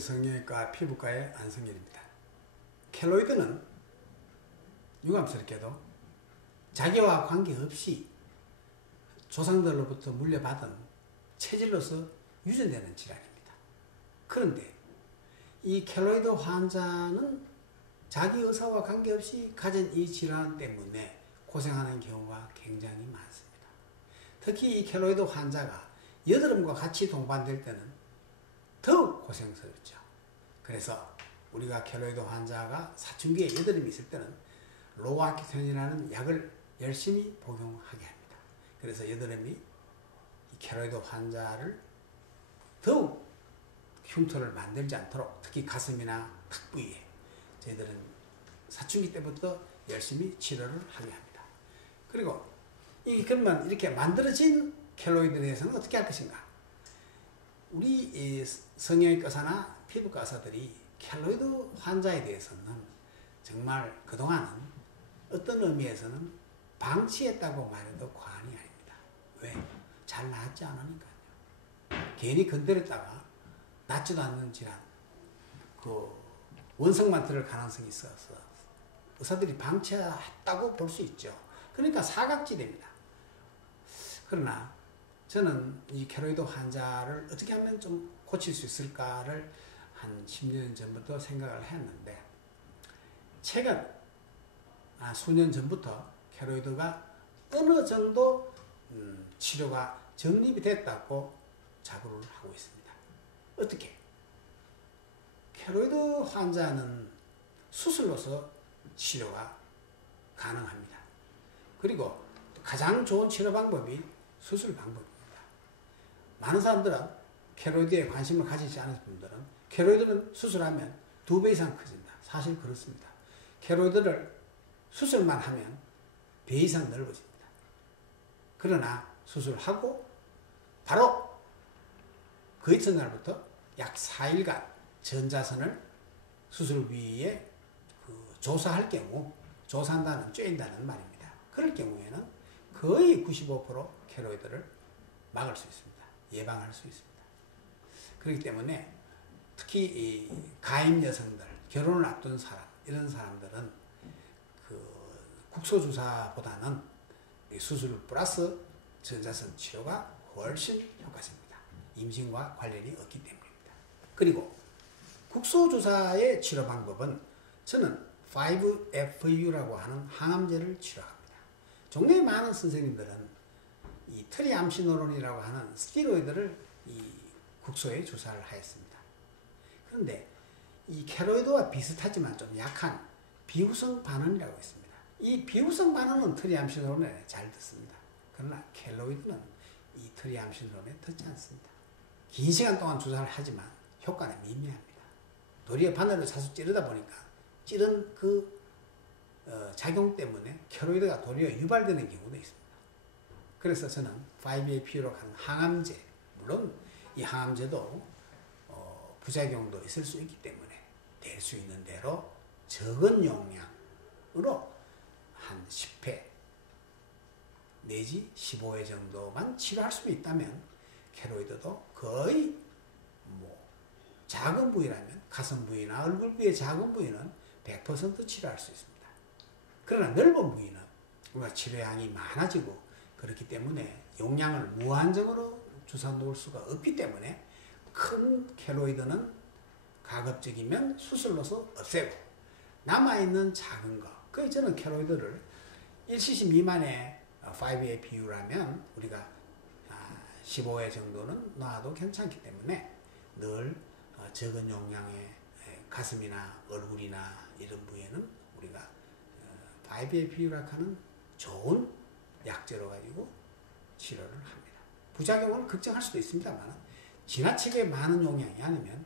안녕하십니까 피부과의 안성길입니다. 켈로이드는 유감스럽게도 자기와 관계없이 조상들로부터 물려받은 체질로서 유전되는 질환입니다. 그런데 이 켈로이드 환자는 자기 의사와 관계없이 가진 이 질환 때문에 고생하는 경우가 굉장히 많습니다. 특히 이 켈로이드 환자가 여드름과 같이 동반될 때는 더욱 고생스럽죠. 그래서 우리가 켈로이드 환자가 사춘기에 여드름이 있을 때는 로아키톤이라는 약을 열심히 복용하게 합니다. 그래서 여드름이 켈로이드 환자를 더욱 흉터를 만들지 않도록 특히 가슴이나 턱 부위에 저희들은 사춘기 때부터 열심히 치료를 하게 합니다. 그리고 이 그러면 이렇게 만들어진 켈로이드에 대해서는 어떻게 할 것인가? 우리 성형외과 의사나 피부과 의사들이 켈로이드 환자에 대해서는 정말 그동안은 어떤 의미에서는 방치했다고 말해도 과언이 아닙니다. 왜? 잘 나았지 않으니까요. 괜히 건드렸다가 낫지도 않는 질환, 그 원성만 들을 가능성이 있어서 의사들이 방치했다고 볼 수 있죠. 그러니까 사각지대입니다. 그러나 저는 이 캐로이드 환자를 어떻게 하면 좀 고칠 수 있을까를 한 10년 전부터 생각을 했는데 최근 아, 수년 전부터 캐로이드가 어느 정도 음, 치료가 정립이 됐다고 자부를 하고 있습니다. 어떻게? 캐로이드 환자는 수술로서 치료가 가능합니다. 그리고 가장 좋은 치료 방법이 수술 방법입니다. 많은 사람들은 캐로이드에 관심을 가지지 않은 분들은 캐로이드는 수술하면 두 배 이상 커진다. 사실 그렇습니다. 캐로이드를 수술만 하면 배 이상 넓어집니다. 그러나 수술하고 바로 그 이튿날부터 약 4일간 전자선을 수술 부위에 그 조사할 경우 조사한다는 쬐인다는 말입니다. 그럴 경우에는 거의 95% 캐로이드를 막을 수 있습니다. 예방할 수 있습니다. 그렇기 때문에 특히 가임 여성들, 결혼을 앞둔 사람, 이런 사람들은 그 국소주사보다는 수술 플러스 전자선 치료가 훨씬 효과적입니다. 임신과 관련이 없기 때문입니다. 그리고 국소주사의 치료 방법은 저는 5FU라고 하는 항암제를 치료합니다. 종래 많은 선생님들은 이 트리암시노론이라고 하는 스티로이드를 이 국소에 주사를 하였습니다. 그런데 이 캐로이드와 비슷하지만 좀 약한 비후성 반응이라고 있습니다. 이 비후성 반응은 트리암시노론에 잘 듣습니다. 그러나 켈로이드는 이 트리암시노론에 듣지 않습니다. 긴 시간 동안 주사를 하지만 효과는 미미합니다. 도리어 바늘을 사서 찌르다 보니까 찌른 그 어, 작용 때문에 캐로이드가 도리어 유발되는 경우도 있습니다. 그래서 저는 5AP로 하는 항암제, 물론 이 항암제도 어, 부작용도 있을 수 있기 때문에 될 수 있는 대로 적은 용량으로 한 10회 내지 15회 정도만 치료할 수 있다면 캐로이드도 거의 뭐 작은 부위라면 가슴 부위나 얼굴 부위의 작은 부위는 100% 치료할 수 있습니다. 그러나 넓은 부위는 우리가 치료량이 많아지고 그렇기 때문에 용량을 무한정으로 주사 놓을 수가 없기 때문에 큰 켈로이드는 가급적이면 수술로서 없애고 남아있는 작은 거, 그 저는 켈로이드를 1cc 미만의 5의 비율라면 우리가 15회 정도는 놔도 괜찮기 때문에 늘 어, 적은 용량의 가슴이나 얼굴이나 이런 부위에는 우리가 5의 어, 비율라 하는 좋은 약제로 가지고 치료를 합니다. 부작용을 걱정할 수도 있습니다만 지나치게 많은 용량이 아니면